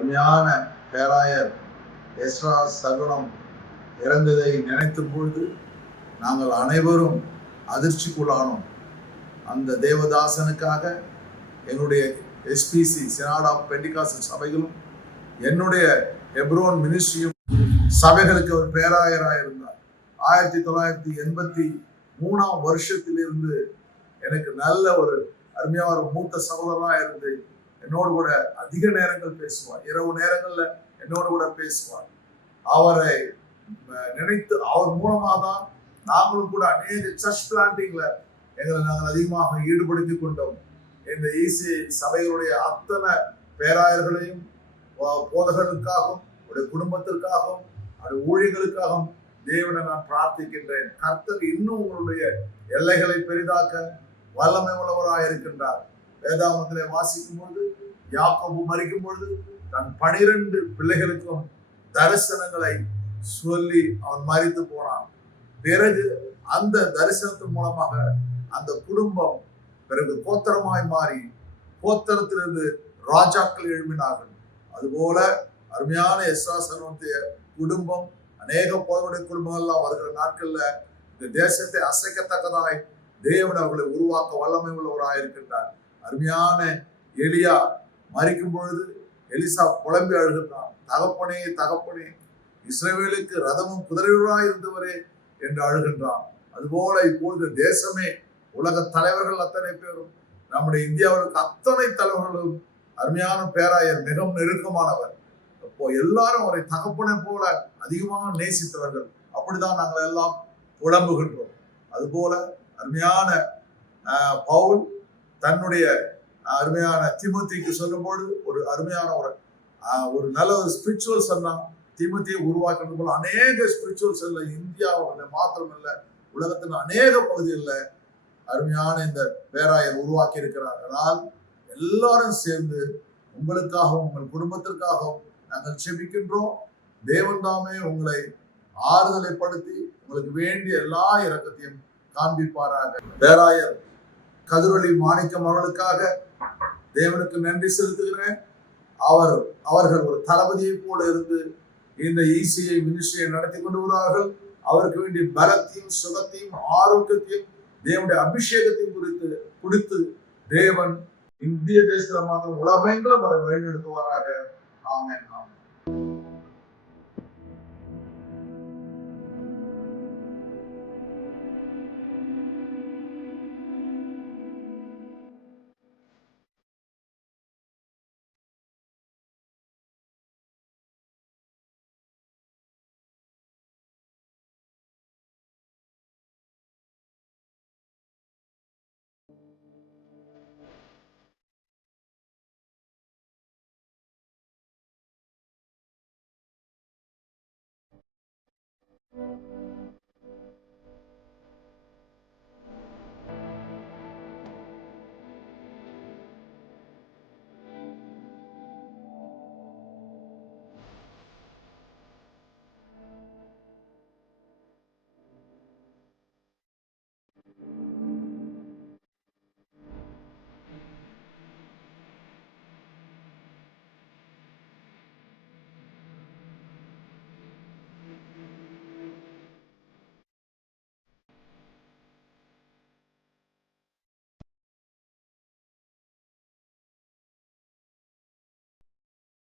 அருமையான பேராயர் எஸ்ரா சகுனம் இறந்ததை நினைத்தும் பொழுது நாங்கள் அனைவரும் அதிர்ச்சிக்குள்ளானோம். அந்த தேவதாசனுக்காக எங்களுடைய எஸ்பிசி சினாட் ஆஃப் பெண்டிகாஸ்டல் சபைகளும் என்னுடைய எப்ரோன் மினிஸ்ட்ரியும் சபைகளுக்கு ஒரு பேராயராக இருந்தார். 1983 வருஷத்திலிருந்து எனக்கு நல்ல ஒரு அருமையான ஒரு மூத்த சகோதரனாக இருந்து என்னோடு கூட அதிக நேரங்கள் பேசுவார். இரவு நேரங்கள்ல என்னோடு கூட பேசுவார். அவரை நினைத்து அவர் மூலமாக தான் நாங்களும் கூட அநேக சர்ச் பிளான்டிங்ல எங்களை நாங்கள் அதிகமாக ஈடுபடுத்திக் கொண்டோம். இந்த ஈசி சபைகளுடைய அத்தனை பேராயர்களையும் போதகர்களுக்காகவும் அவருடைய குடும்பத்திற்காகவும் அவருடைய ஊழியர்களுக்காகவும் தேவனை நான் பிரார்த்திக்கின்றேன். கர்த்தர் இன்னும் உங்களுடைய எல்லைகளை பெரிதாக்க வல்லமை உள்ளவராக இருக்கின்றார். வேதாகமத்திலே வாசிக்கும் பொழுது யாக்கோபு மரிக்கும் பொழுது தன் 12 பிள்ளைகளுக்கும் தரிசனங்களை சொல்லி அவன் மரித்து போனான். பிறகு அந்த தரிசனத்தின் மூலமாக அந்த குடும்பம் பிறகு கோத்திரமாய் மாறி கோத்திரத்திலிருந்து ராஜாக்கள் எழுப்பினார்கள். அதுபோல அருமையான எஸ்ரா சகுனத்துடைய குடும்பம் அநேக போதகருடைய குடும்பங்கள்லாம் வருகிற நாட்கள்ல இந்த தேசத்தை அசைக்கத்தக்கதாய் தேவன் அவர்களை உருவாக்க வல்லமை உள்ளவராக இருக்கின்றார். அருமையான எலியா மரிக்கும் பொழுது எலிசா புலம்பி அழுகின்றான். தகப்பனே தகப்பனே, இஸ்ரவேலுக்கு ரதமும் குதிரையுமாய் இருந்தவரே என்று அழுகின்றான். அதுபோல இப்பொழுது தேசமே உலக தலைவர்கள் அத்தனை பேரும் நம்முடைய இந்தியாவிற்கு அத்தனை தலைவர்களும் அருமையான பேராயர் மிகவும் நெருக்கமானவர். அப்போ எல்லாரும் அவரை தகப்பனை போல அதிகமாக நேசித்தவர்கள். அப்படிதான் நாங்கள் எல்லாம் புலம்புகின்றோம். அதுபோல அருமையான பவுல் தன்னுடைய அருமையான தீமோத்தேயுக்கு சொல்லும்போது ஒரு அருமையான ஒரு நல்ல ஒரு ஸ்பிரிச்சுவல் சொன்னான். தீமோத்தேயை உருவாக்குறது போல அநேக ஸ்பிரிச்சுவல்ஸ் இல்லை, இந்தியாவில் மாத்திரம் இல்லை, உலகத்தின் அநேக பகுதிகளில் அருமையான இந்த பேராயர் உருவாக்கி இருக்கிறார். ஆனால் எல்லாரும் சேர்ந்து உங்களுக்காகவும் உங்கள் குடும்பத்திற்காகவும் நாங்கள் செபிக்கின்றோம். தேவன் தாமே உங்களை ஆறுதலை படுத்தி உங்களுக்கு வேண்டிய எல்லா இரக்கத்தையும் காண்பிப்பாராக. பேராயர் கதிரொலி மாணிக்கம் அவர்களுக்காக தேவனுக்கு நன்றி செலுத்துகிறேன். அவர்கள் ஒரு தளபதியை போல இருந்து இந்த ஈசிஐ மினிஸ்ட்ரியை நடத்தி கொண்டு வருவார்கள். அவருக்கு வேண்டிய பலத்தையும் சுகத்தையும் ஆரோக்கியத்தையும் தேவனுடைய அபிஷேகத்தையும் கொடுத்து தேவன் இந்திய தேசத்துல மாத்திரம் உலகெங்கிலும் அவரை வழிநடத்துவாராக. ஆமென்.